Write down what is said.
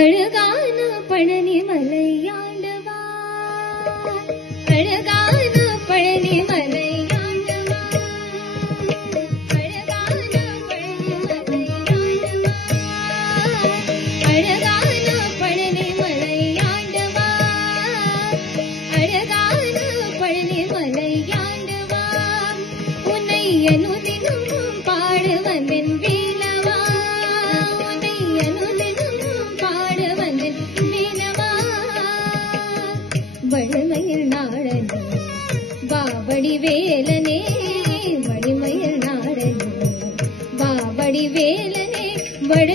அழகான பழனி மலையாண்டவா, அழகான பழனி மலையாண்டவா, அழகான பழனி மலையாண்டவா, அழகான பழனி மலையாண்டவா, அழகான பழனி மலையாண்டவா, உன்னை அனுதினம் பாட வந்தேன் வேலவா, உன்னை அனுதினம் பாட வந்தேன் வேலவா. வடமயில் நாடனே வாவடி வேலனே, வடிமயில் நாடனே வாவடி வேலனே, வட